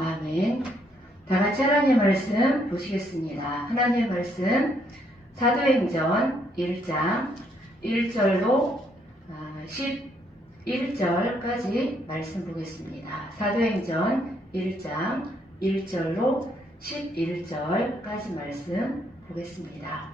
아멘. 다 같이 하나님의 말씀 보시겠습니다. 하나님의 말씀 사도행전 1장 1절로 11절까지 말씀 보겠습니다. 사도행전 1장 1절로 11절까지 말씀 보겠습니다.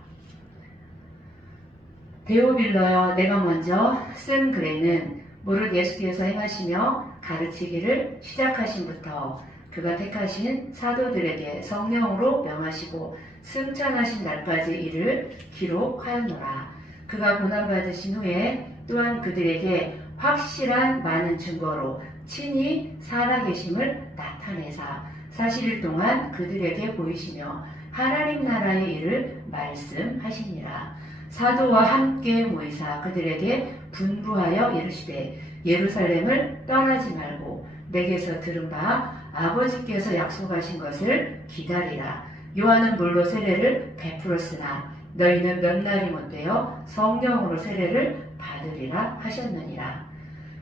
데오빌러여, 내가 먼저 쓴 글에는 무릇 예수께서 행하시며 가르치기를 시작하신부터 그가 택하신 사도들에게 성령으로 명하시고 승천하신 날까지 이를 기록하였노라. 그가 고난받으신 후에 또한 그들에게 확실한 많은 증거로 친히 살아계심을 나타내사 40일 동안 그들에게 보이시며 하나님 나라의 일을 말씀하시니라. 사도와 함께 모이사 그들에게 분부하여 이르시되 예루살렘을 떠나지 말고 내게서 들은 바 아버지께서 약속하신 것을 기다리라. 요한은 물로 세례를 베풀었으나 너희는 몇 날이 못되어 성령으로 세례를 받으리라 하셨느니라.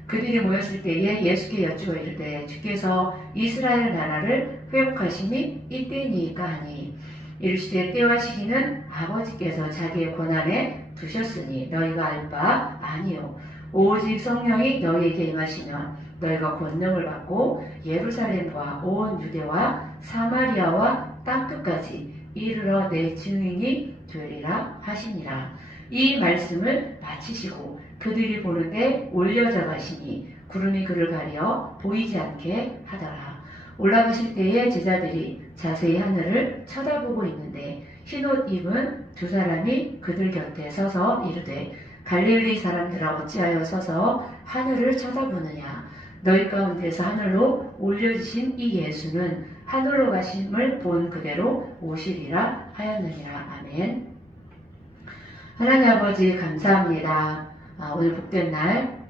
그들이 모였을 때에 예수께 여쭈어 이르되 주께서 이스라엘 나라를 회복하심이 이때니까 하니 이르시되 때와 시기는 아버지께서 자기의 권한에 두셨으니 너희가 알 바 아니요 오직 성령이 너희에게 임하시면 너희가 권능을 받고 예루살렘과 온 유대와 사마리아와 땅끝까지 이르러 내 증인이 되리라 하시니라. 이 말씀을 마치시고 그들이 보는데 올려져가시니 구름이 그를 가려 보이지 않게 하더라. 올라가실 때에 제자들이 자세히 하늘을 쳐다보고 있는데 흰옷 입은 두 사람이 그들 곁에 서서 이르되 갈릴리 사람들아 어찌하여 서서 하늘을 쳐다보느냐. 너희 가운데서 하늘로 올려지신 이 예수는 하늘로 가심을 본 그대로 오시리라 하였느니라. 아멘. 하나님 아버지 감사합니다. 오늘 복된 날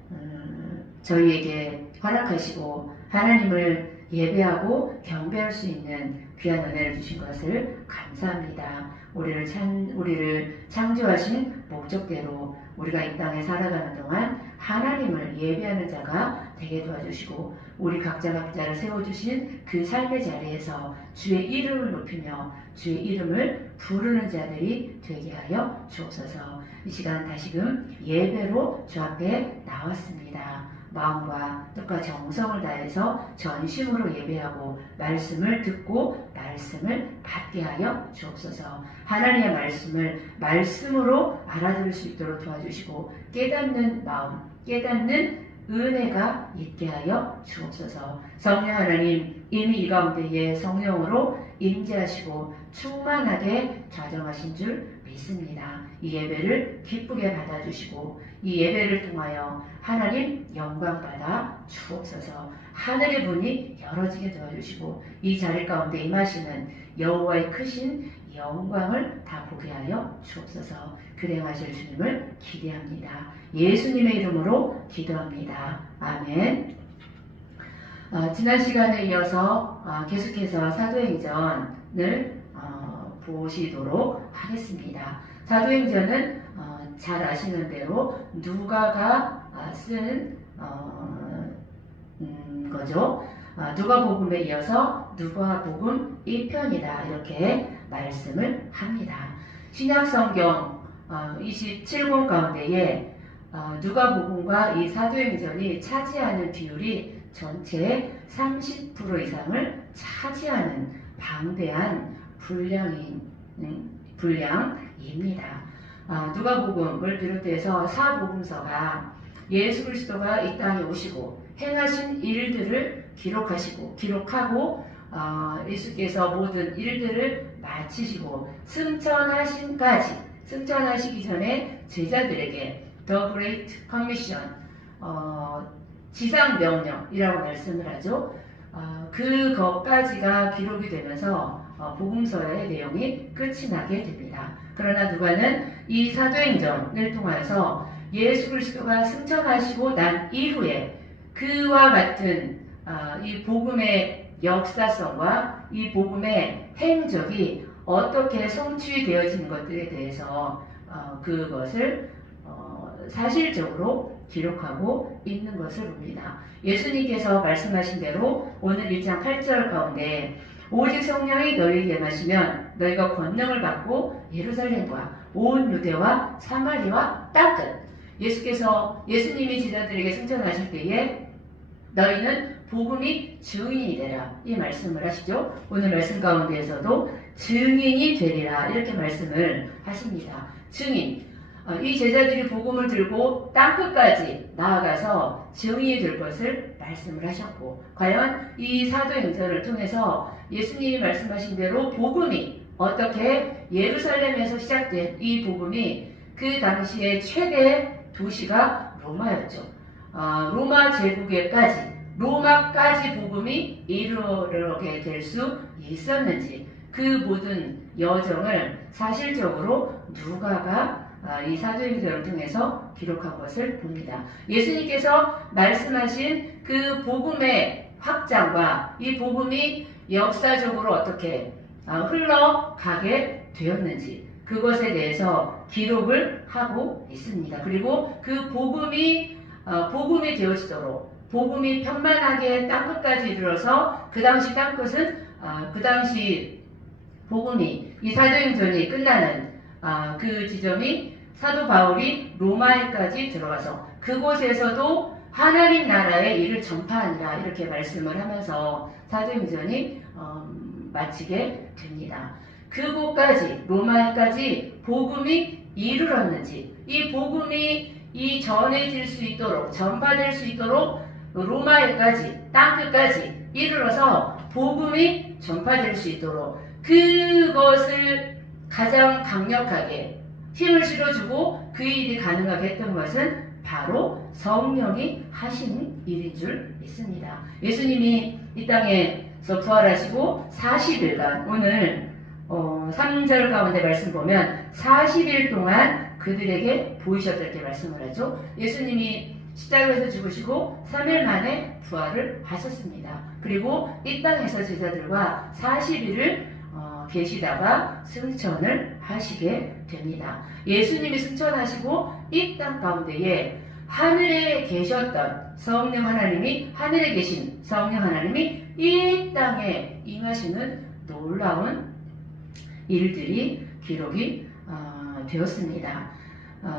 저희에게 허락하시고 하나님을 예배하고 경배할 수 있는 귀한 은혜를 주신 것을 감사합니다. 우리를 창조하신 목적대로 우리가 이 땅에 살아가는 동안 하나님을 예배하는 자가 되게 도와주시고 우리 각자를 세워주신 그 삶의 자리에서 주의 이름을 높이며 주의 이름을 부르는 자들이 되게 하여 주옵소서. 이 시간 다시금 예배로 주 앞에 나왔습니다. 마음과 뜻과 정성을 다해서 전심으로 예배하고 말씀을 듣고 말씀을 받게 하여 주옵소서. 하나님의 말씀을 말씀으로 알아들을 수 있도록 도와주시고 깨닫는 마음, 깨닫는 은혜가 있게 하여 주옵소서. 성령 하나님, 이미 이 가운데에 성령으로 임재하시고 충만하게 좌정하신 줄 믿습니다. 이 예배를 기쁘게 받아주시고 이 예배를 통하여 하나님 영광 받아 주옵소서. 하늘의 문이 열어지게 도와주시고 이 자리 가운데 임하시는 여호와의 크신 영광을 다 보게 하여 주옵소서. 그대하실 주님을 기대합니다. 예수님의 이름으로 기도합니다. 아멘. 지난 시간에 이어서 계속해서 사도행전을 보시도록 하겠습니다. 사도행전은 잘 아시는 대로 누가가 쓴 거죠. 누가복음에 이어서 누가복음 1편이다 이렇게 말씀을 합니다. 신약성경 27권 가운데에 누가복음과 이 사도행전이 차지하는 비율이 전체의 30% 이상을 차지하는 방대한 분량입니다. 누가복음을 비롯해서 사복음서가 예수 그리스도가 이 땅에 오시고 행하신 일들을 기록하고 예수께서 모든 일들을 마치시고 승천하시기 전에 제자들에게 The Great Commission 지상명령이라고 말씀을 하죠. 그것까지가 기록이 되면서 복음서의 내용이 끝이 나게 됩니다. 그러나 누가는 이 사도행전을 통해서 예수 그리스도가 승천하시고 난 이후에 그와 같은 이 복음의 역사성과 이 복음의 행적이 어떻게 성취되어지는 것들에 대해서 그것을 사실적으로 기록하고 있는 것을 봅니다. 예수님께서 말씀하신 대로 오늘 1장 8절 가운데 오직 성령이 너희에게 임하시면 너희가 권능을 받고 예루살렘과 온 유대와 사마리아와 땅끝. 예수님이 제자들에게 승천하실 때에 너희는 복음이 증인이 되라 이 말씀을 하시죠. 오늘 말씀 가운데에서도 증인이 되리라 이렇게 말씀을 하십니다. 증인. 이 제자들이 복음을 들고 땅끝까지 나아가서 증인이 될 것을 말씀을 하셨고, 과연 이 사도행전을 통해서 예수님이 말씀하신 대로 복음이 어떻게 예루살렘에서 시작된 이 복음이 그 당시에 최대 도시가 로마였죠. 로마 제국에까지 로마까지 복음이 이르게 될 수 있었는지 그 모든 여정을 사실적으로 누가가 이 사도행전을 통해서 기록한 것을 봅니다. 예수님께서 말씀하신 그 복음의 확장과 이 복음이 역사적으로 어떻게 흘러가게 되었는지 그것에 대해서 기록을 하고 있습니다. 그리고 그 복음이 되어지도록 복음이 평만하게 땅끝까지 이르러서 그 당시 땅끝은 그 당시 복음이 이 사도행전이 끝나는 그 지점이 사도 바울이 로마에까지 들어가서 그곳에서도 하나님 나라의 일을 전파하니라 이렇게 말씀을 하면서 사도행전이 마치게 됩니다. 그곳까지 로마에까지 복음이 이르렀는지 이 복음이 전해질 수 있도록 전파될 수 있도록 로마에까지 땅끝까지 이르러서 복음이 전파될 수 있도록 그것을 가장 강력하게 힘을 실어주고 그 일이 가능하게 했던 것은 바로 성령이 하시는 일인 줄 믿습니다. 예수님이 이 땅에서 부활하시고 40일간 오늘 3절 가운데 말씀 보면 40일 동안 그들에게 보이셨다 이렇게 말씀을 하죠. 예수님이 십자가에서 죽으시고 3일 만에 부활을 하셨습니다. 그리고 이 땅에서 제자들과 40일을 계시다가 승천을 하시게 됩니다. 예수님이 승천하시고 이 땅 가운데에 하늘에 계셨던 성령 하나님이 하늘에 계신 성령 하나님이 이 땅에 임하시는 놀라운 일들이 기록이 되었습니다.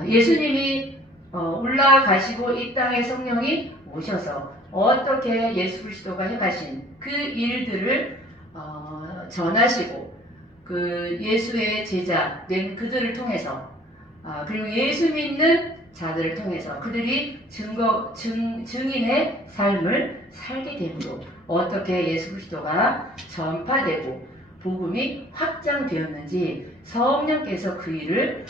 예수님이 올라가시고 이 땅에 성령이 오셔서 어떻게 예수 그리스도가 행하신 그 일들을 전하시고 그 예수의 제자 된 그들을 통해서 그리고 예수 믿는 자들을 통해서 그들이 증인의 삶을 살게 되므로 어떻게 예수 그리스도가 전파되고 복음이 확장되었는지 성령께서 그 일을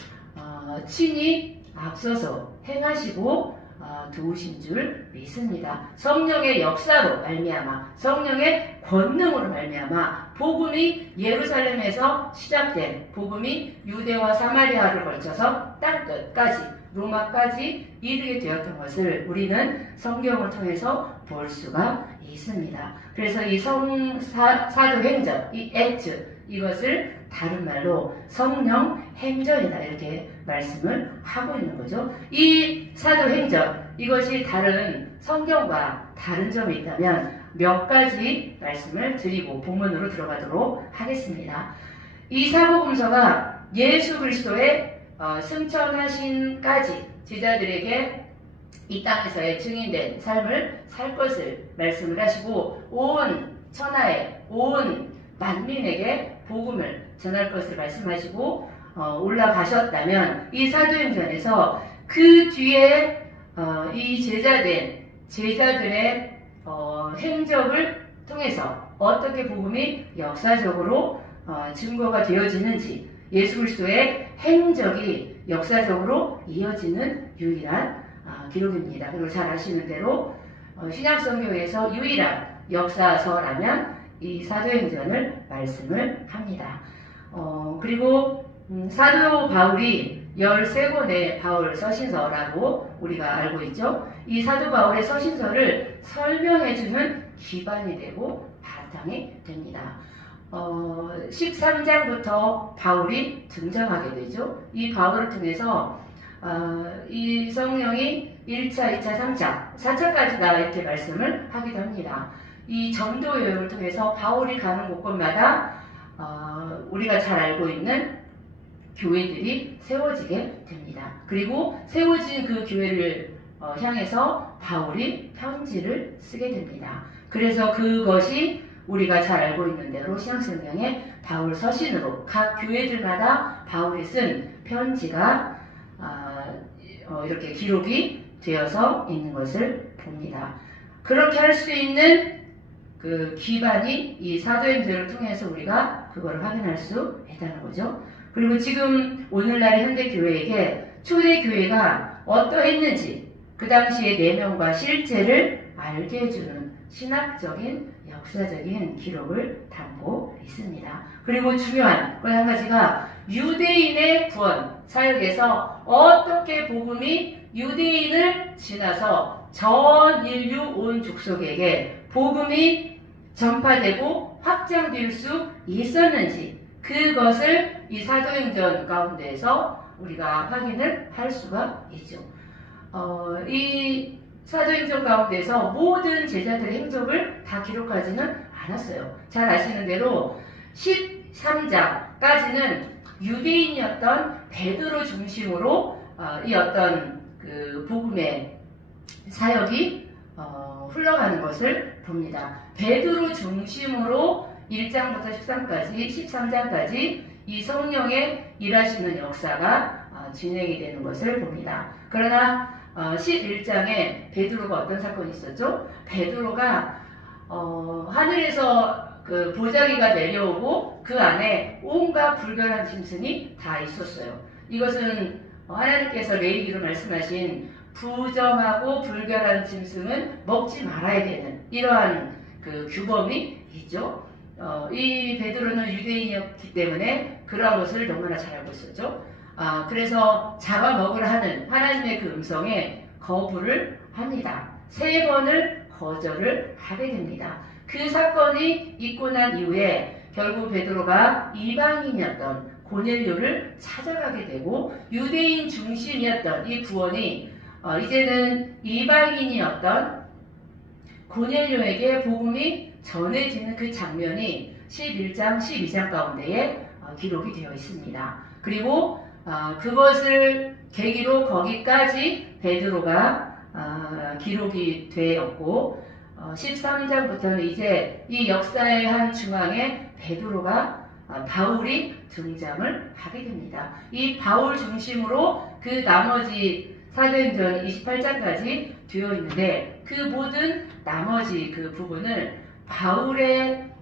친히 앞서서 행하시고 도우신 줄 믿습니다. 성령의 역사로 말미암아 성령의 권능으로 말미암아 복음이 예루살렘에서 시작된 복음이 유대와 사마리아를 걸쳐서 땅끝까지 로마까지 이르게 되었던 것을 우리는 성경을 통해서 볼 수가 있습니다. 그래서 이 사도행전, 이 액트 이것을 다른 말로 성령 행전이다 이렇게 말씀을 하고 있는 거죠. 이 사도행전 이것이 다른 성경과 다른 점이 있다면 몇 가지 말씀을 드리고 본문으로 들어가도록 하겠습니다. 이 사복음서가 예수 그리스도의 승천하신까지 제자들에게 이 땅에서의 증인된 삶을 살 것을 말씀을 하시고 온 천하에 온 만민에게 복음을 전할 것을 말씀하시고 올라가셨다면 이 사도행전에서 그 뒤에 이 제자들의 행적을 통해서 어떻게 복음이 역사적으로 증거가 되어지는지 예수 그리스도의 행적이 역사적으로 이어지는 유일한 기록입니다. 그리고 잘 아시는 대로 신약성경에서 유일한 역사서라면 이 사도행전을 말씀을 합니다. 그리고 사도 바울이 13권의 바울 서신서라고 우리가 알고 있죠. 이 사도 바울의 서신서를 설명해주는 기반이 되고 바탕이 됩니다. 13장부터 바울이 등장하게 되죠. 이 바울을 통해서 이 성령이 1차, 2차, 3차, 4차까지 다 이렇게 말씀을 하기도 합니다. 이 전도 여행을 통해서 바울이 가는 곳곳마다 우리가 잘 알고 있는 교회들이 세워지게 됩니다. 그리고 세워진 그 교회를 향해서 바울이 편지를 쓰게 됩니다. 그래서 그것이 우리가 잘 알고 있는 대로 신약성경에 바울 서신으로 각 교회들마다 바울이 쓴 편지가 이렇게 기록이 되어서 있는 것을 봅니다. 그렇게 할 수 있는 그 기반이 이 사도행전을 통해서 우리가 그걸 확인할 수 있다는 거죠. 그리고 지금 오늘날의 현대교회에게 초대교회가 어떠했는지 그 당시의 내면과 실제를 알게 해주는 신학적인 역사적인 기록을 담고 있습니다. 그리고 중요한 그 한 가지가 유대인의 구원 사역에서 어떻게 복음이 유대인을 지나서 전 인류 온 족속에게 복음이 전파되고 확장될 수 있었는지 그것을 이 사도행전 가운데에서 우리가 확인을 할 수가 있죠. 이 사도행전 가운데서 모든 제자들의 행적을 다 기록하지는 않았어요. 잘 아시는 대로 13장까지는 유대인이었던 베드로 중심으로 이 어떤 그 복음의 사역이 흘러가는 것을 봅니다. 베드로 중심으로 1장부터 13장까지 이 성령의 일하시는 역사가 진행이 되는 것을 봅니다. 그러나 11장에 베드로가 어떤 사건이 있었죠? 베드로가 하늘에서 그 보자기가 내려오고 그 안에 온갖 불결한 짐승이 다 있었어요. 이것은 하나님께서 레위기로 말씀하신 부정하고 불결한 짐승은 먹지 말아야 되는 이러한 그 규범이 있죠. 이 베드로는 유대인이었기 때문에 그러한 것을 너무나 잘 알고 있었죠. 그래서 잡아먹으라 하는 하나님의 그 음성에 거부를 합니다. 3번을 거절을 하게 됩니다. 그 사건이 있고 난 이후에 결국 베드로가 이방인이었던 고넬료를 찾아가게 되고 유대인 중심이었던 이 구원이 이제는 이방인이었던 고넬료에게 복음이 전해지는 그 장면이 11장, 12장 가운데에 기록이 되어 있습니다. 그리고 그것을 계기로 거기까지 베드로가 기록이 되었고 13장부터는 이제 이 역사의 한 중앙에 베드로가 바울이 등장을 하게 됩니다. 이 바울 중심으로 그 나머지 사도행전 28장까지 되어 있는데 그 모든 나머지 그 부분을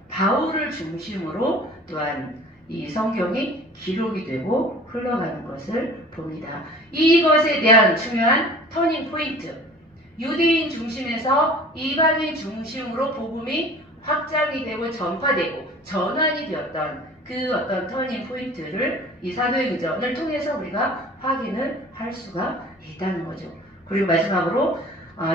바울을 중심으로 또한 이 성경이 기록이 되고 흘러가는 것을 봅니다. 이것에 대한 중요한 터닝 포인트, 유대인 중심에서 이방인 중심으로 복음이 확장이 되고 전파되고 전환이 되었던 그 어떤 터닝 포인트를 이 사도행전을 통해서 우리가 확인을 할 수가 있다는 거죠. 그리고 마지막으로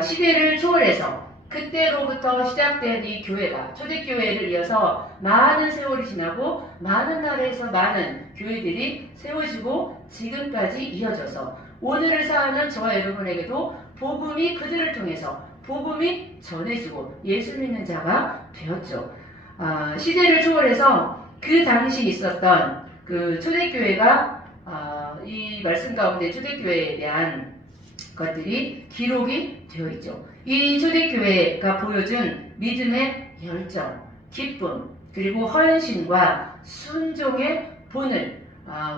시대를 초월해서 그때로부터 시작된 이 교회가 초대교회를 이어서 많은 세월이 지나고 많은 나라에서 많은 교회들이 세워지고 지금까지 이어져서 오늘을 사는 저와 여러분에게도 복음이 그들을 통해서 복음이 전해지고 예수 믿는 자가 되었죠. 시대를 초월해서 그 당시 있었던 그 초대교회가 이 말씀 가운데 초대교회에 대한 것들이 기록이 되어 있죠. 이 초대교회가 보여준 믿음의 열정, 기쁨, 그리고 헌신과 순종의 본을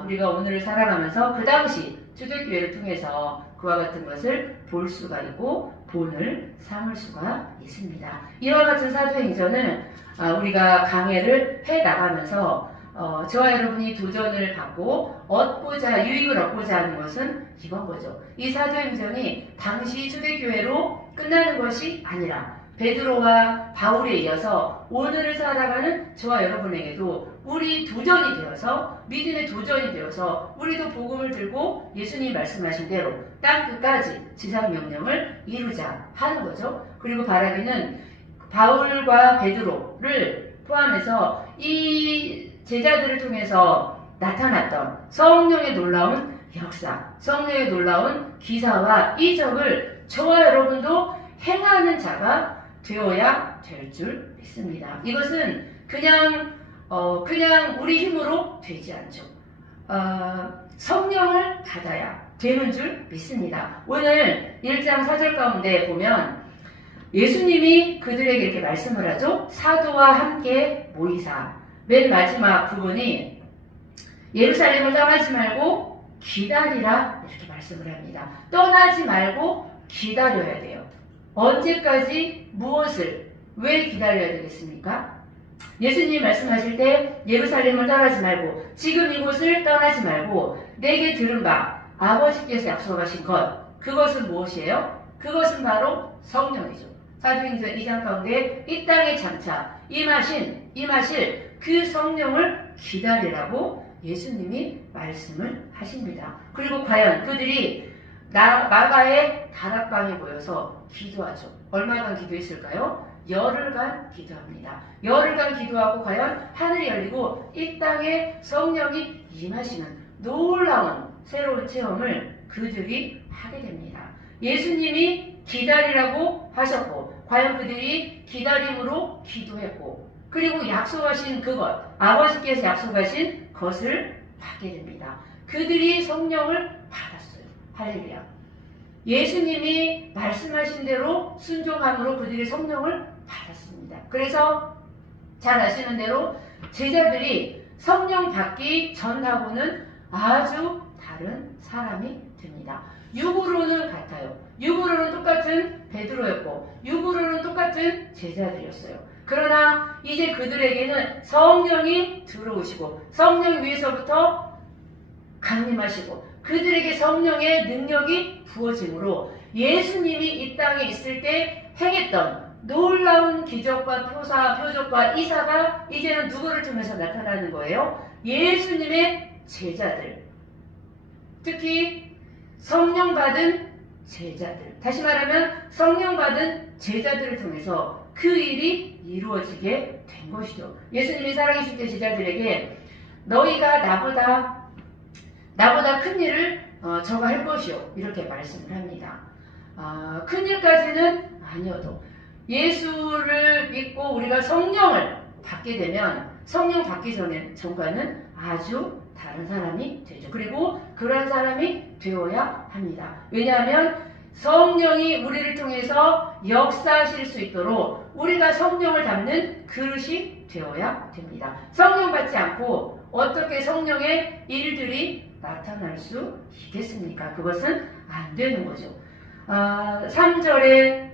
우리가 오늘을 살아가면서 그 당시 초대교회를 통해서 그와 같은 것을 볼 수가 있고 본을 삼을 수가 있습니다. 이와 같은 사도행전을 우리가 강해를 해나가면서 저와 여러분이 도전을 받고 유익을 얻고자 하는 것은 이건 거죠. 이 사도행전이 당시 초대교회로 끝나는 것이 아니라 베드로와 바울에 이어서 오늘을 살아가는 저와 여러분에게도 우리 도전이 되어서 믿음의 도전이 되어서 우리도 복음을 들고 예수님이 말씀하신 대로 땅끝까지 지상명령을 이루자 하는 거죠. 그리고 바라기는 바울과 베드로를 포함해서 이 제자들을 통해서 나타났던 성령의 놀라운 역사, 성령의 놀라운 기사와 이적을 저와 여러분도 행하는 자가 되어야 될 줄 믿습니다. 이것은 그냥 우리 힘으로 되지 않죠. 성령을 받아야 되는 줄 믿습니다. 오늘 1장 4절 가운데 보면 예수님이 그들에게 이렇게 말씀을 하죠. 사도와 함께 모이사. 맨 마지막 부분이 예루살렘을 떠나지 말고 기다리라 이렇게 말씀을 합니다. 떠나지 말고 기다려야 돼요. 언제까지 무엇을 왜 기다려야 되겠습니까? 예수님이 말씀하실 때 예루살렘을 떠나지 말고 지금 이곳을 떠나지 말고 내게 들은 바 아버지께서 약속하신 것 그것은 무엇이에요? 그것은 바로 성령이죠. 사도행전 2장 가운데 이 땅에 장차 임하실 그 성령을 기다리라고 예수님이 말씀을 하십니다. 그리고 과연 그들이 마가의 다락방에 모여서 기도하죠. 얼마간 기도했을까요? 열흘간 기도합니다. 열흘간 기도하고 과연 하늘이 열리고 이 땅에 성령이 임하시는 놀라운 새로운 체험을 그들이 하게 됩니다. 예수님이 기다리라고 하셨고 과연 그들이 기다림으로 기도했고 그리고 약속하신 그것 아버지께서 약속하신 것을 받게 됩니다. 그들이 성령을 받았어요. 할렐루야. 예수님이 말씀하신 대로 순종함으로 그들이 성령을 받았습니다. 그래서 잘 아시는 대로 제자들이 성령 받기 전하고는 아주 다른 사람이 됩니다. 육으로는 같아요. 육으로는 똑같은 베드로였고 육으로는 똑같은 제자들이었어요. 그러나 이제 그들에게는 성령이 들어오시고 성령 위에서부터 강림하시고 그들에게 성령의 능력이 부어짐으로 예수님이 이 땅에 있을 때 행했던 놀라운 기적과 표적과 이사가 이제는 누구를 통해서 나타나는 거예요? 예수님의 제자들. 특히 성령 받은 제자들. 다시 말하면 성령 받은 제자들을 통해서 그 일이 이루어지게 된 것이죠. 예수님이 살아계실 때 제자들에게 너희가 나보다 큰 일을 저가 할 것이요 이렇게 말씀을 합니다. 큰 일까지는 아니어도 예수를 믿고 우리가 성령을 받게 되면 성령 받기 전과는 아주 다른 사람이 되죠. 그리고 그런 사람이 되어야 합니다. 왜냐하면 성령이 우리를 통해서 역사하실 수 있도록 우리가 성령을 담는 그릇이 되어야 됩니다. 성령 받지 않고 어떻게 성령의 일들이 나타날 수 있겠습니까? 그것은 안 되는 거죠. 3절에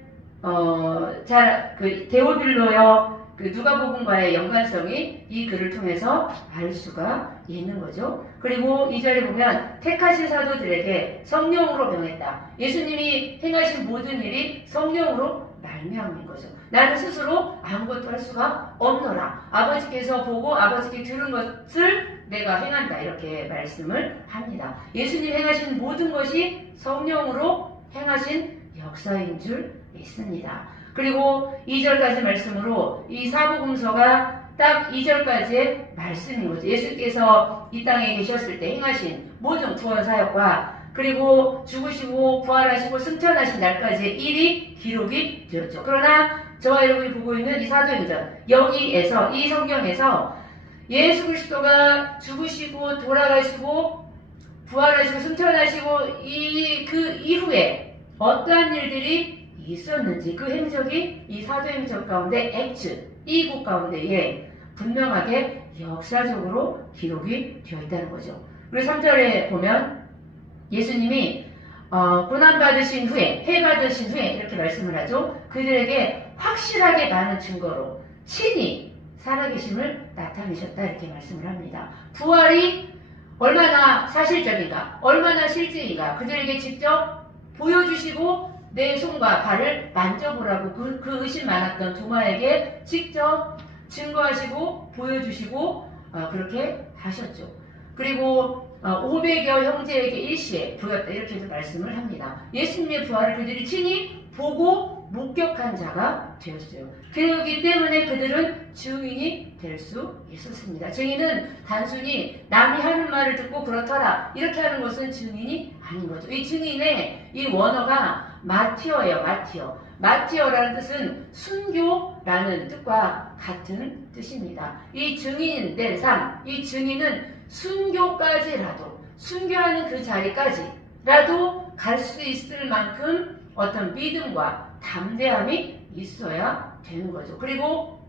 데오빌로여 누가복음과의 연관성이 이 글을 통해서 알 수가 있는 거죠. 그리고 2절에 보면 택하신 사도들에게 성령으로 명했다. 예수님이 행하신 모든 일이 성령으로 말미암은 거죠. 나는 스스로 아무것도 할 수가 없노라. 아버지께서 보고 아버지께 들은 것을 내가 행한다. 이렇게 말씀을 합니다. 예수님 행하신 모든 것이 성령으로 행하신 역사인 줄 믿습니다. 그리고 2절까지 말씀으로 이 사복음서가 딱 2절까지의 말씀인 거죠. 예수께서 이 땅에 계셨을 때 행하신 모든 구원 사역과 그리고 죽으시고 부활하시고 승천하신 날까지의 일이 기록이 되었죠. 그러나 저와 여러분이 보고 있는 이 사도행전 여기에서 이 성경에서 예수 그리스도가 죽으시고 돌아가시고 부활하시고 승천하시고 그 이후에 어떠한 일들이 있었는지 그 행적이 이 사도행전 가운데 액츠 이국 가운데에 분명하게 역사적으로 기록이 되어 있다는 거죠. 그리고 3절에 보면 예수님이 고난받으신 후에 해받으신 후에 이렇게 말씀을 하죠. 그들에게 확실하게 많은 증거로 친히 살아계심을 나타내셨다 이렇게 말씀을 합니다. 부활이 얼마나 사실적인가 얼마나 실제인가 그들에게 직접 보여주시고 내 손과 발을 만져보라고 그 의심 많았던 도마에게 직접 증거하시고 보여주시고 그렇게 하셨죠. 그리고 500여 형제에게 일시에 보였다 이렇게도 말씀을 합니다. 예수님의 부활을 그들이 친히 보고 목격한 자가 되었어요. 그렇기 때문에 그들은 증인이 될 수 있었습니다. 증인은 단순히 남이 하는 말을 듣고 그렇더라 이렇게 하는 것은 증인이 아닌 거죠. 이 증인의 이 원어가 마티어예요. 마티어라는 뜻은 순교라는 뜻과 같은 뜻입니다. 이 증인된 삶, 이 증인은 순교까지라도, 순교하는 그 자리까지라도 갈 수 있을 만큼 어떤 믿음과 담대함이 있어야 되는 거죠. 그리고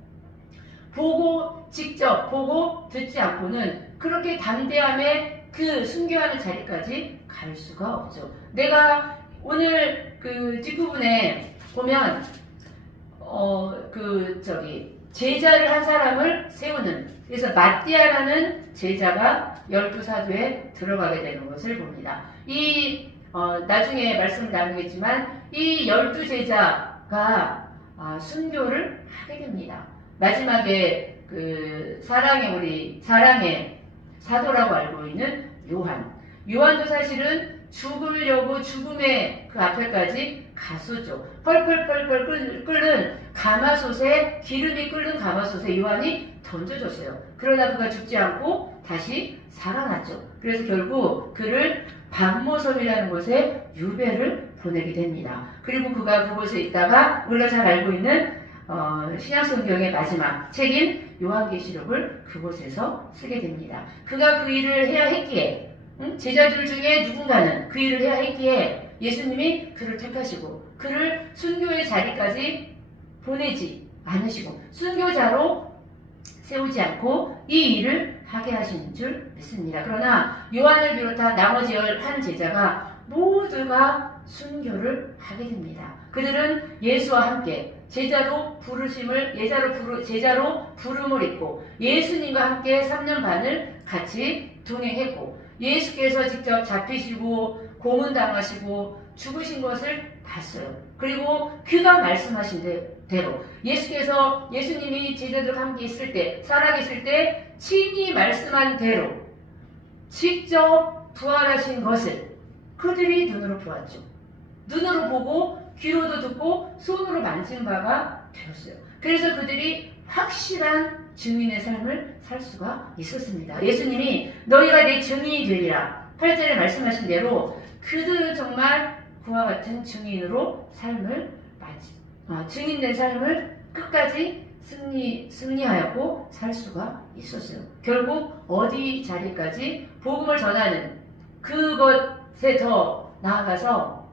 직접 보고 듣지 않고는 그렇게 담대함에 그 순교하는 자리까지 갈 수가 없죠. 내가 오늘 그 뒷부분에 보면 제자를 한 사람을 세우는, 그래서 마띠아라는 제자가 12사도에 들어가게 되는 것을 봅니다. 나중에 말씀을 나누겠지만 이 12제자가 순교를 하게 됩니다. 마지막에 그 사랑의 사도라고 알고 있는 요한도 사실은 죽으려고 죽음의 그 앞에까지 갔었죠. 펄펄펄펄 끓는 가마솥에, 기름이 끓는 가마솥에 요한이 던져졌어요. 그러나 그가 죽지 않고 다시 살아났죠. 그래서 결국 그를 반모섬이라는 곳에 유배를 보내게 됩니다. 그리고 그가 그곳에 있다가 우리가 잘 알고 있는 신약성경의 마지막 책인 요한계시록을 그곳에서 쓰게 됩니다. 그가 그 일을 해야 했기에, 제자들 중에 누군가는 그 일을 해야 했기에 예수님이 그를 택하시고 그를 순교의 자리까지 보내지 않으시고 순교자로 세우지 않고 이 일을 하게 하시는 줄 믿습니다. 그러나 요한을 비롯한 나머지 11제자가 모두가 순교를 하게 됩니다. 그들은 예수와 함께 제자로 부름을 입고 예수님과 함께 3년 반을 같이 동행했고 예수께서 직접 잡히시고 고문당하시고 죽으신 것을 봤어요. 그리고 그가 말씀하신 대로 예수님이 제자들과 함께 있을 때, 살아계실 때 친히 말씀한 대로 직접 부활하신 것을 그들이 눈으로 보았죠. 눈으로 보고 귀로도 듣고 손으로 만진 바가 되었어요. 그래서 그들이 확실한 증인의 삶을 살 수가 있었습니다. 예수님이 너희가 내 증인이 되리라 8절에 말씀하신 대로 그들은 정말 그와 같은 증인으로 증인된 삶을 끝까지 승리하였고 살 수가 있었어요. 결국 어디 자리까지 복음을 전하는 그것에 더 나아가서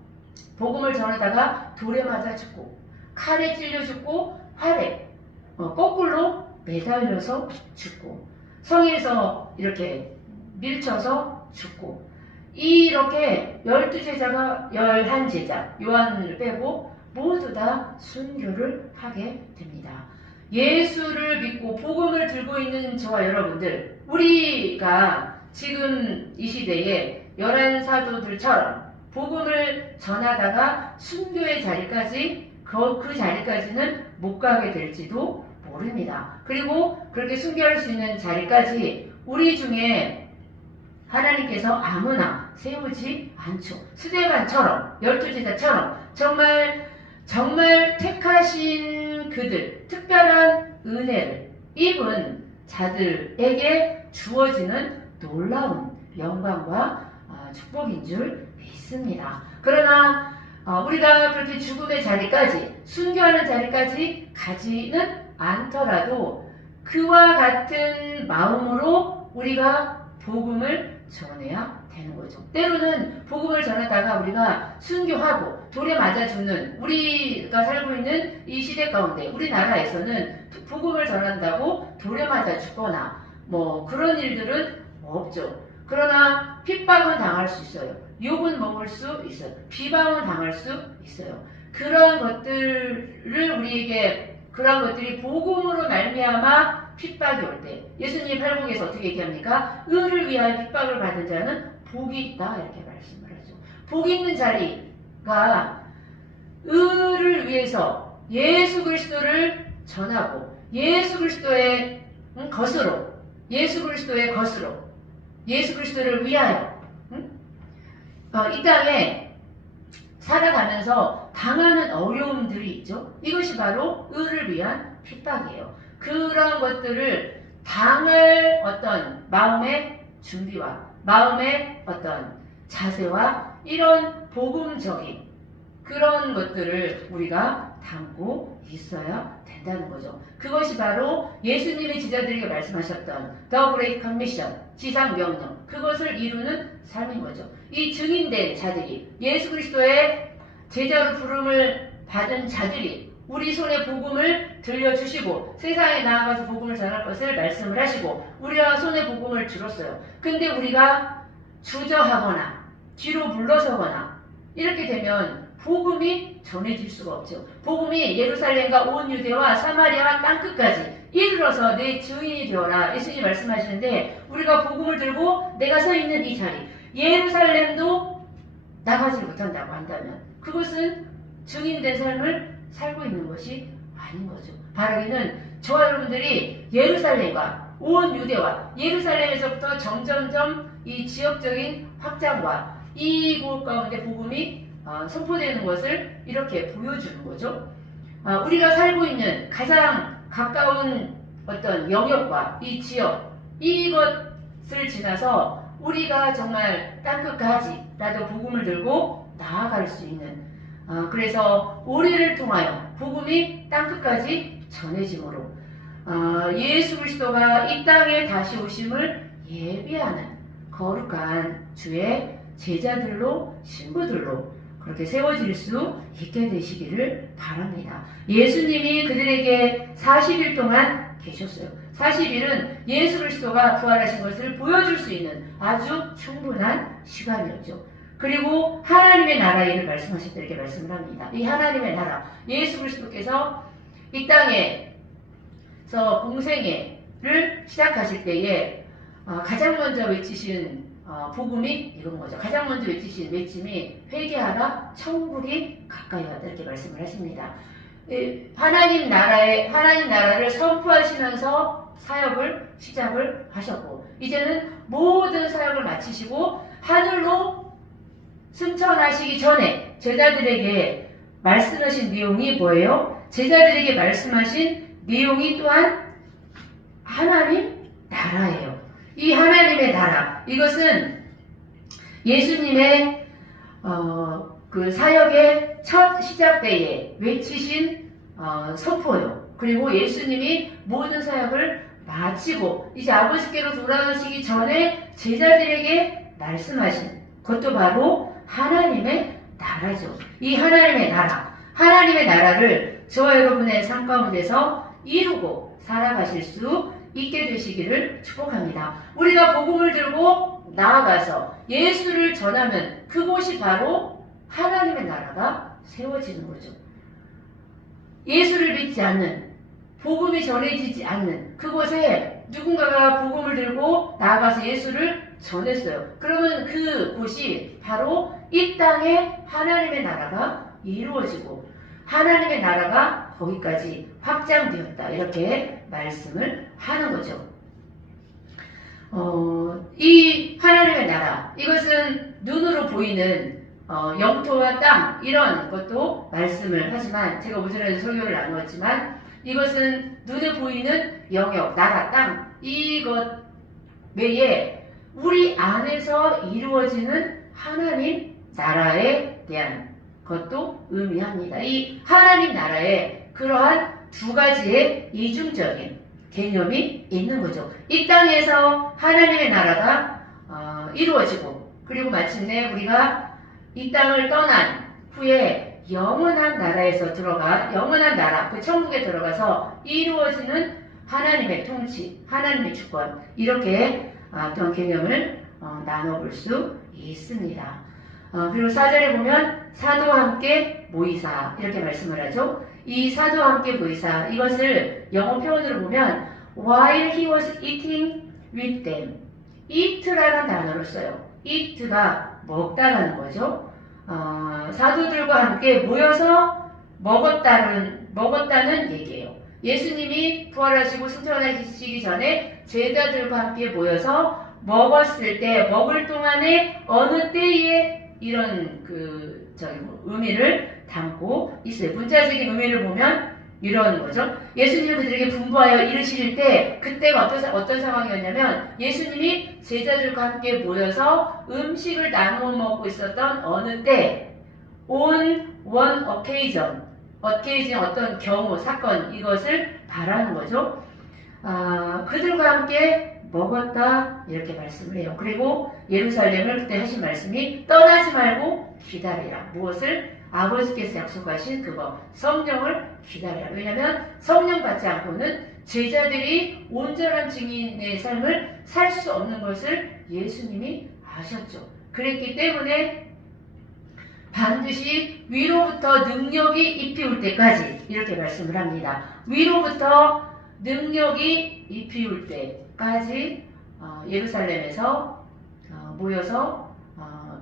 복음을 전하다가 돌에 맞아 죽고 칼에 찔려 죽고 활에 거꾸로 매달려서 죽고 성에서 이렇게 밀쳐서 죽고 이렇게 12제자가 11제자 요한을 빼고 모두 다 순교를 하게 됩니다. 예수를 믿고 복음을 들고 있는 저와 여러분들, 우리가 지금 이 시대에 11사도들처럼 복음을 전하다가 순교의 자리까지 그 자리까지는 못 가게 될지도 모릅니다. 그리고 그렇게 순교할 수 있는 자리까지 우리 중에 하나님께서 아무나 세우지 않죠. 스데반처럼 12제자처럼 정말 택하신 그들, 특별한 은혜를 입은 자들에게 주어지는 놀라운 영광과 축복인 줄 믿습니다. 그러나 우리가 그렇게 죽음의 자리까지, 순교하는 자리까지 가지는 않더라도 그와 같은 마음으로 우리가 복음을 전해야 되는 거죠. 때로는 복음을 전하다가 우리가 순교하고 돌에 맞아 죽는, 우리가 살고 있는 이 시대 가운데 우리나라에서는 복음을 전한다고 돌에 맞아 죽거나 그런 일들은 없죠. 그러나 핍박은 당할 수 있어요. 욕은 먹을 수 있어요. 비방은 당할 수 있어요. 그런 것들이 복음으로 말미암아 핍박이 올 때 예수님 팔복에서 어떻게 얘기합니까? 의를 위하여 핍박을 받은 자는 복이 있다 이렇게 말씀을 하죠. 복이 있는 자리가 의를 위해서 예수 그리스도를 전하고 예수 그리스도의 것으로 예수 그리스도를 위하여 이 땅에 살아가면서 당하는 어려움들이 있죠. 이것이 바로 의를 위한 핍박이에요. 그런 것들을 당할 어떤 마음의 준비와 마음의 어떤 자세와 이런 복음적인 그런 것들을 우리가 담고 있어야 된다는 거죠. 그것이 바로 예수님의 제자들에게 말씀하셨던 The Great Commission, 지상명령, 그것을 이루는 삶인 거죠. 이 증인된 자들이, 예수 그리스도의 제자로 부름을 받은 자들이 우리 손에 복음을 들려주시고 세상에 나아가서 복음을 전할 것을 말씀을 하시고 우리가 손에 복음을 들었어요. 근데 우리가 주저하거나 뒤로 물러서거나 이렇게 되면 복음이 전해질 수가 없죠. 복음이 예루살렘과 온 유대와 사마리아와 땅끝까지 이르러서 내 증인이 되어라. 예수님이 말씀하시는데 우리가 복음을 들고 내가 서 있는 이 자리 예루살렘도 나가지 못한다고 한다면 그것은 증인된 삶을 살고 있는 것이 아닌 거죠. 바라기는 저와 여러분들이 예루살렘과 온 유대와 예루살렘에서부터 점점점 이 지역적인 확장과 이곳 가운데 복음이 선포되는 것을 이렇게 보여주는 거죠. 우리가 살고 있는 가장 가까운 어떤 영역과 이 지역 이것을 지나서 우리가 정말 땅끝까지라도 복음을 들고 나아갈 수 있는 그래서 우리를 통하여 복음이 땅끝까지 전해짐으로 예수 그리스도가 이 땅에 다시 오심을 예비하는 거룩한 주의 제자들로 신부들로 그렇게 세워질 수 있게 되시기를 바랍니다. 예수님이 그들에게 40일 동안 계셨어요. 40일은 예수 그리스도가 부활하신 것을 보여줄 수 있는 아주 충분한 시간이었죠. 그리고 하나님의 나라 일을 말씀하실 때 이렇게 말씀을 합니다. 이 하나님의 나라, 예수 그리스도께서 이 땅에서 공생애를 시작하실 때에 가장 먼저 외치신 복음이 이건 거죠. 가장 먼저 외치신 외침이 회개하라 천국이 가까이 왔다 이렇게 말씀을 하십니다. 하나님 나라를 선포하시면서 사역을 시작을 하셨고 이제는 모든 사역을 마치시고 하늘로 승천하시기 전에 제자들에게 말씀하신 내용이 뭐예요? 제자들에게 말씀하신 내용이 또한 하나님 나라예요. 이 하나님의 나라 이것은 예수님의 그 사역의 첫 시작 때에 외치신 선포요. 그리고 예수님이 모든 사역을 마치고 이제 아버지께로 돌아가시기 전에 제자들에게 말씀하신 그것도 바로 하나님의 나라죠. 이 하나님의 나라를 저와 여러분의 삶 가운데서 이루고 살아가실 수 있게 되시기를 축복합니다. 우리가 복음을 들고 나아가서 예수를 전하면 그곳이 바로 하나님의 나라가 세워지는 거죠. 예수를 믿지 않는, 복음이 전해지지 않는 그곳에 누군가가 복음을 들고 나아가서 예수를 전했어요. 그러면 그곳이 바로 이 땅에 하나님의 나라가 이루어지고 하나님의 나라가 거기까지 확장되었다. 이렇게 말씀을 하는 거죠. 이 하나님의 나라, 이것은 눈으로 보이는 영토와 땅 이런 것도 말씀을 하지만 제가 오전에 설교를 나누었지만 이것은 눈에 보이는 영역, 나라, 땅 이것 외에 우리 안에서 이루어지는 하나님 나라에 대한 것도 의미합니다. 이 하나님 나라에 그러한 두 가지의 이중적인 개념이 있는 거죠. 이 땅에서 하나님의 나라가 이루어지고 그리고 마침내 우리가 이 땅을 떠난 후에 영원한 나라에서 영원한 나라, 그 천국에 들어가서 이루어지는 하나님의 통치, 하나님의 주권 이렇게 어떤 개념을 나눠볼 수 있습니다. 그리고 4절에 보면 사도와 함께 모이사 이렇게 말씀을 하죠. 이 사도와 함께 모이사 이것을 영어 표현으로 보면 while he was eating with them eat라는 단어를 써요. eat가 먹다라는 거죠. 사도들과 함께 모여서 먹었다는 얘기예요. 예수님이 부활하시고 승천하시기 전에 제자들과 함께 모여서 먹었을 때, 먹을 동안에 어느 때에 이런 의미를 담고 있어요. 문자적인 의미를 보면 이런 거죠. 예수님이 그들에게 분부하여 이르실 때, 그때가 어떤 상황이었냐면, 예수님이 제자들과 함께 모여서 음식을 나누어 먹고 있었던 어느 때, on one occasion, 어떤 경우, 사건, 이것을 말하는 거죠. 그들과 함께 먹었다, 이렇게 말씀을 해요. 그리고 예루살렘을 그때 하신 말씀이 떠나지 말고 기다리라. 무엇을? 아버지께서 약속하신 그거, 성령을 기다리라. 왜냐하면 성령 받지 않고는 제자들이 온전한 증인의 삶을 살 수 없는 것을 예수님이 아셨죠. 그랬기 때문에 반드시 위로부터 능력이 입히올 때까지 이렇게 말씀을 합니다. 위로부터 능력이 입히올 때까지 예루살렘에서 모여서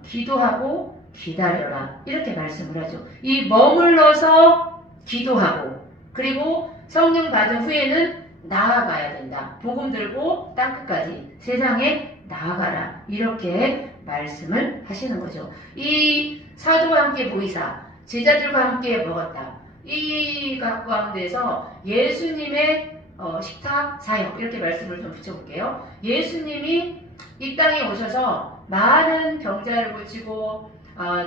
기도하고 기다려라, 이렇게 말씀을 하죠. 이 머물러서 기도하고 그리고 성령 받은 후에는 나아가야 된다. 복음 들고 땅끝까지 세상에 나아가라, 이렇게 말씀을 하시는 거죠. 이 사도와 함께 보이사 제자들과 함께 먹었다. 이 가운데서 예수님의 식탁 사역, 이렇게 말씀을 좀 붙여볼게요. 예수님이 이 땅에 오셔서 많은 병자를 고치고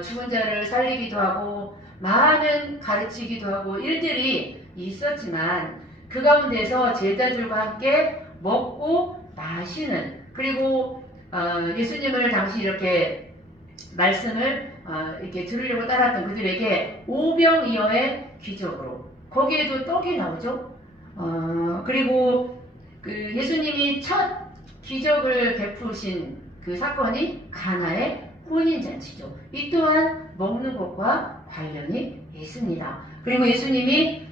죽은 자를 살리기도 하고 많은 가르치기도 하고 일들이 있었지만 그 가운데서 제자들과 함께 먹고 마시는, 그리고 예수님을 당시 이렇게 말씀을 이렇게 들으려고 따랐던 그들에게 오병이어의 기적으로, 거기에도 떡이 나오죠. 그리고 그 예수님이 첫 기적을 베푸신 그 사건이 가나의 혼인잔치죠. 이 또한 먹는 것과 관련이 있습니다. 그리고 예수님이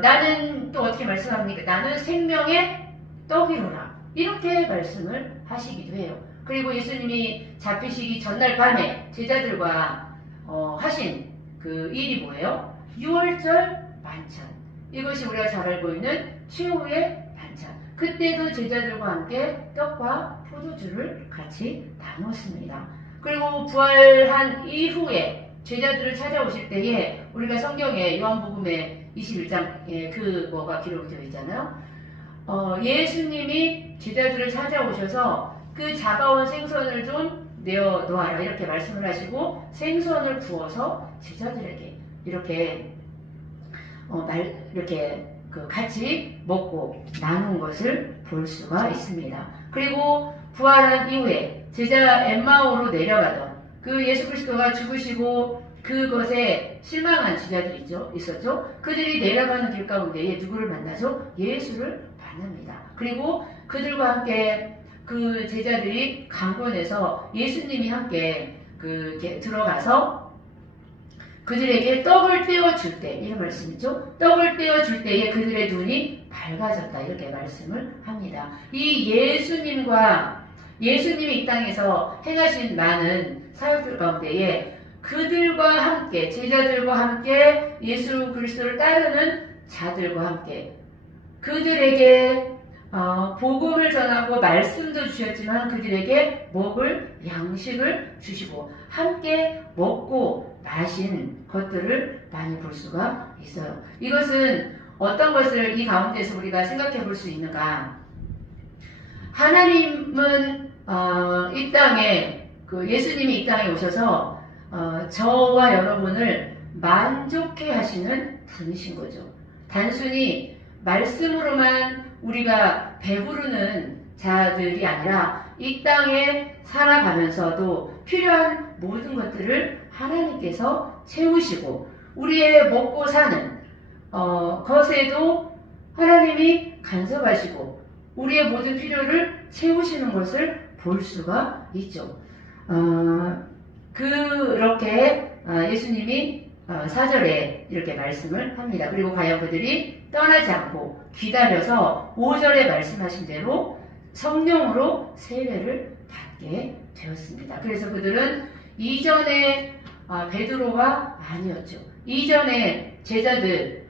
나는 또 어떻게 말씀합니까? 나는 생명의 떡이로라, 이렇게 말씀을 하시기도 해요. 그리고 예수님이 잡히시기 전날 밤에 제자들과 하신 그 일이 뭐예요? 유월절 만찬. 이것이 우리가 잘 알고 있는 최후의 반찬. 그때도 제자들과 함께 떡과 포도주를 같이 나눴습니다. 그리고 부활한 이후에 제자들을 찾아오실 때에 우리가 성경에 요한복음의 21장에 그 뭐가 기록이 되어 있잖아요. 예수님이 제자들을 찾아오셔서 그 잡아온 생선을 좀 내어 놓아라, 이렇게 말씀을 하시고 생선을 구워서 제자들에게 이렇게 같이 먹고 나눈 것을 볼 수가 있습니다. 그리고 부활한 이후에 제자 엠마오로 내려가던 그 예수 그리스도가 죽으시고 그것에 실망한 제자들이 있었죠. 그들이 내려가는 길 가운데에 누구를 만나죠? 예수를 만납니다. 그리고 그들과 함께 그 제자들이 강권에서 예수님이 함께 들어가서 그들에게 떡을 떼어줄 때, 이런 말씀이죠. 떡을 떼어줄 때에 그들의 눈이 밝아졌다, 이렇게 말씀을 합니다. 이 예수님이 이 땅에서 행하신 많은 사역들 가운데에 그들과 함께, 제자들과 함께 예수 그리스도를 따르는 자들과 함께 그들에게 복음을 전하고 말씀도 주셨지만 그들에게 먹을 양식을 주시고 함께 먹고 마신 것들을 많이 볼 수가 있어요. 이것은 어떤 것을 이 가운데서 우리가 생각해 볼 수 있는가? 하나님은 이 땅에 예수님이 이 땅에 오셔서 저와 여러분을 만족해 하시는 분이신 거죠. 단순히 말씀으로만 우리가 배부르는 자들이 아니라 이 땅에 살아가면서도 필요한 모든 것들을 하나님께서 채우시고 우리의 먹고 사는 것에도 하나님이 간섭하시고 우리의 모든 필요를 채우시는 것을 볼 수가 있죠. 그렇게 예수님이 4절에 이렇게 말씀을 합니다. 그리고 과연 그들이 떠나지 않고 기다려서 5절에 말씀하신 대로 성령으로 세례를 받게 되었습니다. 그래서 그들은 이전에 베드로가 아니었죠. 이전에 제자들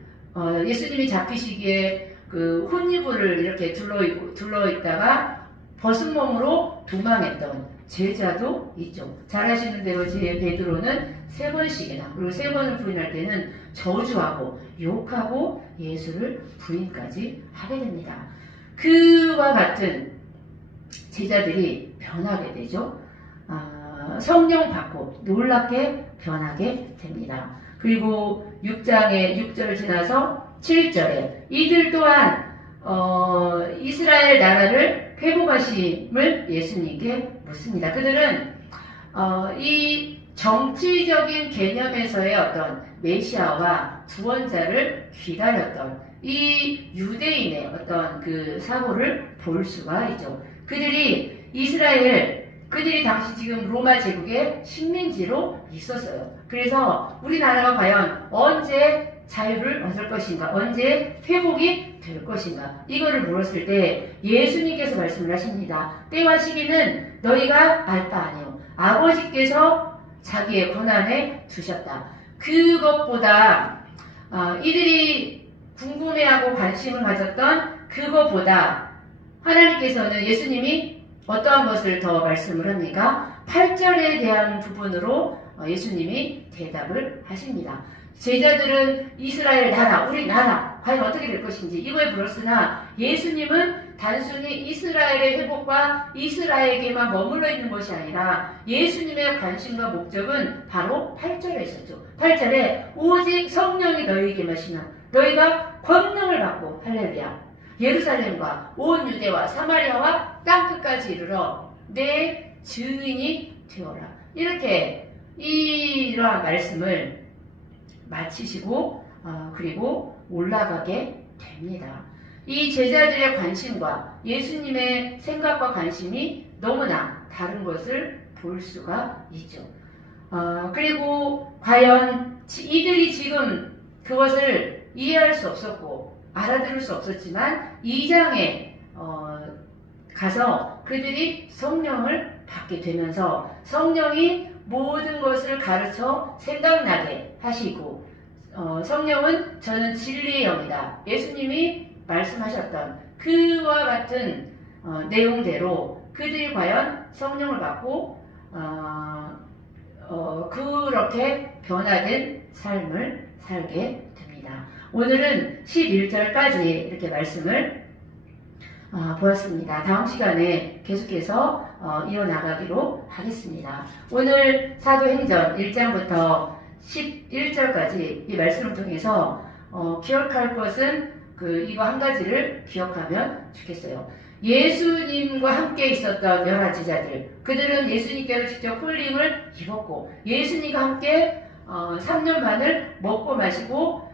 예수님이 잡히시기에 그 혼이불을 이렇게 둘러있다가 벗은 몸으로 도망했던 제자도 있죠. 잘 아시는 대로 베드로는 3번씩이나, 그리고 3번을 부인할 때는 저주하고 욕하고 예수를 부인까지 하게 됩니다. 그와 같은 제자들이 변하게 되죠. 성령 받고 놀랍게 변하게 됩니다. 그리고 6장의 6절을 지나서 7절에 이들 또한 이스라엘 나라를 회복하심을 예수님께 묻습니다. 그들은 이 정치적인 개념에서의 어떤 메시아와 구원자를 기다렸던 이 유대인의 어떤 그 사고를 볼 수가 있죠. 그들이 당시 지금 로마 제국의 식민지로 있었어요. 그래서 우리나라가 과연 언제 자유를 얻을 것인가, 언제 회복이 될 것인가, 이거를 물었을 때 예수님께서 말씀을 하십니다. 때와 시기는 너희가 알 바 아니요, 아버지께서 자기의 권한에 두셨다. 그것보다 이들이 궁금해하고 관심을 가졌던 그것보다 하나님께서는, 예수님이 어떠한 것을 더 말씀을 합니까? 8절에 대한 부분으로 예수님이 대답을 하십니다. 제자들은 이스라엘 나라, 우리 나라 과연 어떻게 될 것인지 이거에 물었으나 예수님은 단순히 이스라엘의 회복과 이스라엘에게만 머물러 있는 것이 아니라 예수님의 관심과 목적은 바로 8절에 있었죠. 8절에 오직 성령이 너희에게 임하시면 너희가 권능을 받고, 할렐루야, 예루살렘과 온 유대와 사마리아와 땅끝까지 이르러 내 증인이 되어라. 이렇게 이러한 말씀을 마치시고 그리고 올라가게 됩니다. 이 제자들의 관심과 예수님의 생각과 관심이 너무나 다른 것을 볼 수가 있죠. 그리고 과연 이들이 지금 그것을 이해할 수 없었고 알아들을 수 없었지만 2장에 가서 그들이 성령을 받게 되면서 성령이 모든 것을 가르쳐 생각나게 하시고, 성령은 저는 진리의 영이다, 예수님이 말씀하셨던 그와 같은 내용대로 그들이 과연 성령을 받고 그렇게 변화된 삶을 살게 됩니다. 오늘은 11절까지 이렇게 말씀을 보았습니다. 다음 시간에 계속해서 이어나가기로 하겠습니다. 오늘 사도행전 1장부터 11절까지 이 말씀을 통해서 기억할 것은 이거 한 가지를 기억하면 좋겠어요. 예수님과 함께 있었던 11제자들, 그들은 예수님께로 직접 홀림을 입었고 예수님과 함께 3년 반을 먹고 마시고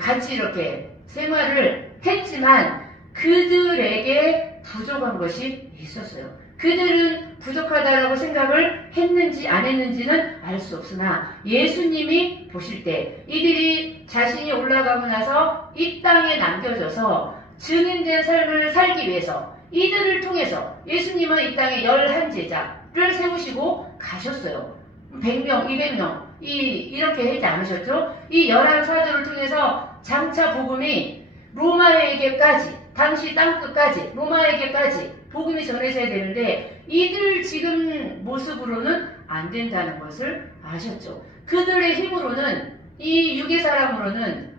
같이 이렇게 생활을 했지만 그들에게 부족한 것이 있었어요. 그들은 부족하다라고 생각을 했는지 안 했는지는 알 수 없으나 예수님이 보실 때 이들이 자신이 올라가고 나서 이 땅에 남겨져서 증인된 삶을 살기 위해서 이들을 통해서 예수님은 이 땅에 11제자를 세우시고 가셨어요. 100명, 200명 이렇게 하지 않으셨죠? 이 11사도를 통해서 장차 복음이 로마에게까지, 당시 땅끝까지, 로마에게까지 복음이 전해져야 되는데 이들 지금 모습으로는 안 된다는 것을 아셨죠. 그들의 힘으로는, 이 육의 사람으로는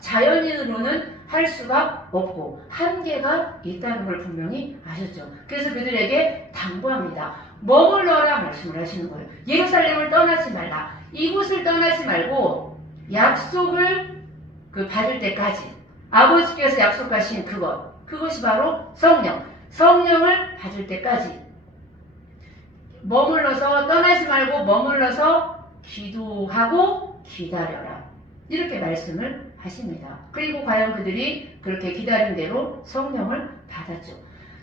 자연인으로는 할 수가 없고 한계가 있다는 걸 분명히 아셨죠. 그래서 그들에게 당부합니다. 머물러라 말씀을 하시는 거예요. 예루살렘을 떠나지 말라. 이곳을 떠나지 말고 약속을 받을 때까지, 아버지께서 약속하신 그것이 바로 성령을 받을 때까지 머물러서, 떠나지 말고 머물러서 기도하고 기다려라, 이렇게 말씀을 하십니다. 그리고 과연 그들이 그렇게 기다린 대로 성령을 받았죠.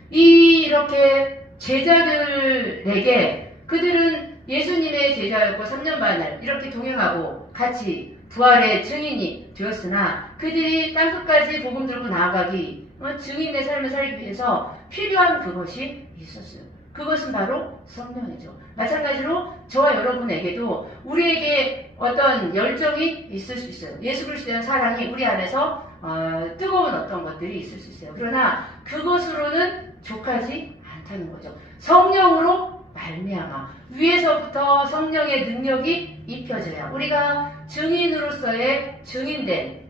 이렇게 제자들에게, 그들은 예수님의 제자였고 3년 반을 이렇게 동행하고 같이 부활의 증인이 되었으나 그들이 땅끝까지 복음 들고 나아가기, 증인의 삶을 살기 위해서 필요한 그것이 있었어요. 그것은 바로 성령이죠. 마찬가지로 저와 여러분에게도 우리에게 어떤 열정이 있을 수 있어요. 예수 그리스도에 대한 사랑이 우리 안에서 뜨거운 어떤 것들이 있을 수 있어요. 그러나 그것으로는 족하지 않다는 거죠. 성령으로 말미암아 위에서부터 성령의 능력이 입혀져야 우리가 증인으로서의 증인된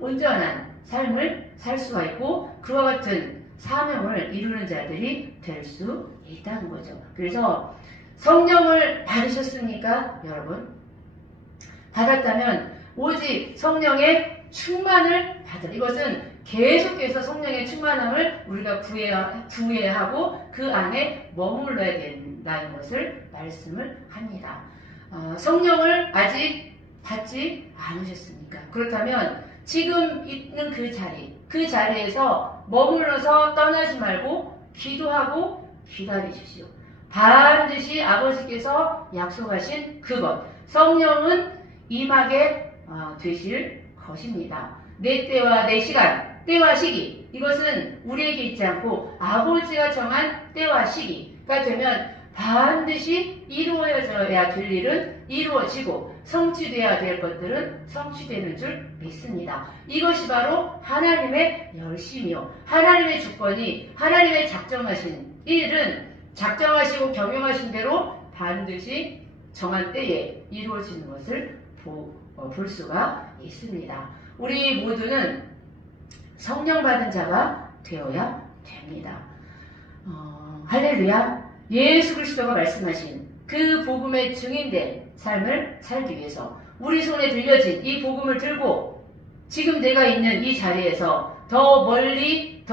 온전한 삶을 살 수가 있고 그와 같은 사명을 이루는 자들이 될 수 있다는 거죠. 그래서 성령을 받으셨습니까? 여러분? 받았다면 오직 성령의 충만을 받으라. 이것은 계속해서 성령의 충만함을 우리가 구해하고 그 안에 머물러야 된다는 것을 말씀을 합니다. 성령을 아직 받지 않으셨습니까? 그렇다면 지금 있는 그 자리에서 머물러서 떠나지 말고 기도하고 기다리십시오. 반드시 아버지께서 약속하신 그것, 성령은 임하게 되실 것입니다. 내 때와 내 시간, 때와 시기, 이것은 우리에게 있지 않고 아버지가 정한 때와 시기가 되면 반드시 이루어져야 될 일은 이루어지고 성취되어야 될 것들은 성취되는 줄 믿습니다. 이것이 바로 하나님의 열심이요. 하나님의 주권이 하나님의 작정하신 일은 작정하시고 경영하신 대로 반드시 정한 때에 이루어지는 것을 볼 수가 있습니다. 우리 모두는 성령 받은 자가 되어야 됩니다. 할렐루야. 예수 그리스도가 말씀하신 그 복음의 증인된 삶을 살기 위해서 우리 손에 들려진 이 복음을 들고 지금 내가 있는 이 자리에서 더 멀리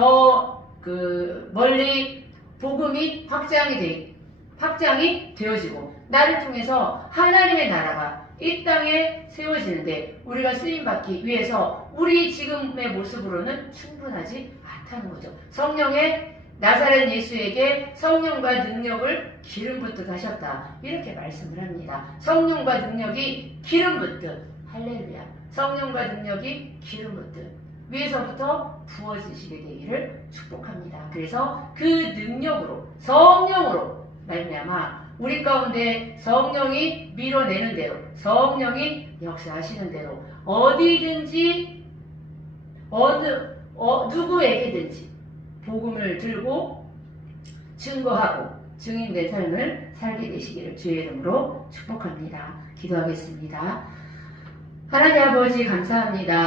복음이 확장이 되어지고 나를 통해서 하나님의 나라가 이 땅에 세워지는데 우리가 쓰임받기 위해서 우리 지금의 모습으로는 충분하지 않다는 거죠. 성령의 나사렛 예수에게 성령과 능력을 기름 붓듯 하셨다. 이렇게 말씀을 합니다. 성령과 능력이 기름 붓듯. 할렐루야. 성령과 능력이 기름 붓듯. 위에서부터 부어지시게 되기를 축복합니다. 그래서 그 능력으로 성령으로 말미암아 우리 가운데 성령이 밀어내는 대로 성령이 역사하시는 대로 어디든지 누구에게든지 복음을 들고 증거하고 증인된 삶을 살게 되시기를 주의 이름으로 축복합니다. 기도하겠습니다. 하나님 아버지 감사합니다.